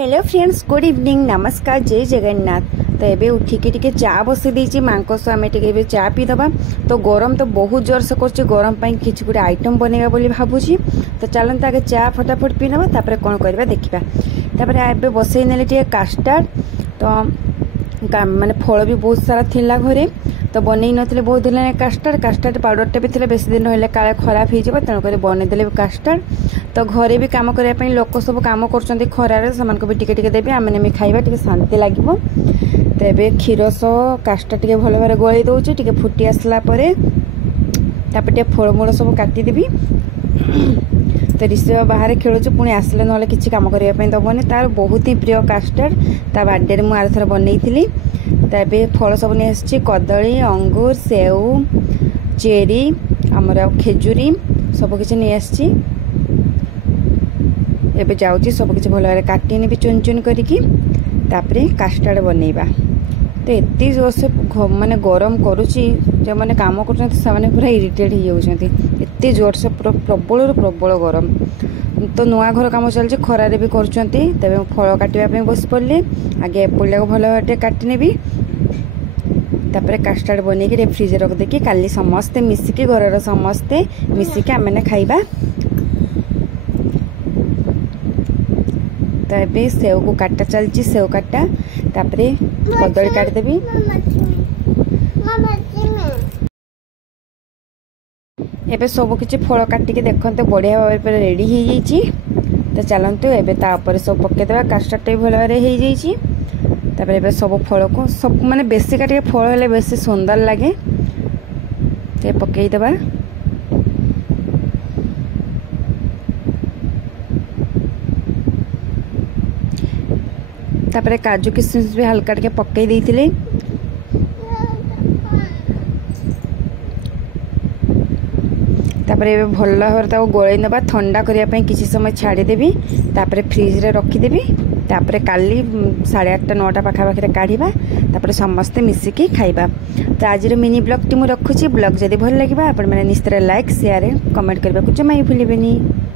Hello friends, good evening, नमस्कार, जय जगन्नाथ। तो ये उठिकी टिके चा बसई देती माँ आम टे चा पीदबा। तो गरम तो बहुत जोर से कर गरम किसी गोटे आइटम बनैबा बोली भावुची। तो चलते आगे चा फटाफट पी नवा, तापर कौन करवा देखा। तापर एबे बसई नेली टे कास्टार्ड। तो माने फल भी बहुत सारा थिला घरे, तो बनई नथिले बहुत दिन कास्टार्ड पाउडरटा भी थिला, बेसी दिन रहिले काले खराब हो जाए, तेणुकर बनईदेले कास्टार्ड। तो घरे भी काम करने लोक सब काम कर खरारे, से भी टिके देवी आम खाइबा टिके शांति लगे। तो ये क्षीर सह कास्टार्ड टिके भल भाव गलई दौचे, टिके फुटी आसला परे तापर टिके फलमूल सब काटिदेवी। तो ऋषि बाहर खेलुछु, पुणी आसले ना किसी काम करने दबनी। तार बहुत ही प्रिय कास्टार्ड, ता बार्डे मुझे आरथर बनई थी। तो ये फल सब नहीं आसी, कदली, अंगूर, सेऊ, चेरी, आमर खेजुरी सबकि नहीं आसी। एबे जाऊँगी सबकि भल भाव काटिनी भी चुन चुन करिकी, तापरे कास्टार्ड बनैबा। तो एत जोर से माने गरम करुच्ची, जो मैंने काम कर पूरा इरिटेट हो जाती, एत जोर से प्रबल प्रबल गरम। तो नुआ घर काम चलती, खरारे भी कर फल काटापी बस पड़े। आगे एप्पल टाक भल भाव काटिनेबी, तापर कास्टार्ड बनईकी फ्रिज रखदेकी काली समस्ते मिसिकी घर समस्ते मिसिकी आम खाइबा। तो ये सेव को काटा चलती, सेव काटा, तापरे कदली काटदेवी। एबे सब किसी फल काटिके देखते बढ़िया भाव रेडी हो जाइए। तो चलतु एबे तापर सब पकईदे, कास्टार्ड भी भल भाव हो जाइए। तापर एबे सब फल को सब माने बेसी काटिके फल हेले बेसी सुंदर लगे, तो पकईदे। तापर काजू किशमिश भी हल्का टिके पकई देइथिले। तापर ये भल भाव गोलई नवा, ठंडा करने किसी समय छाड़देवी, तापर फ्रिज रे रखीदेवी। तापर काली 8:30 9टा पाखापाखि काढ़ा, तापर समस्ते मिसिकी खाइबा। तो आज मिनी ब्लॉग टी मुझे रखुची। ब्लॉग जदि भल लगे आपण मैंने निश्चित लाइक शेयर कमेंट करने को जमा भूलें।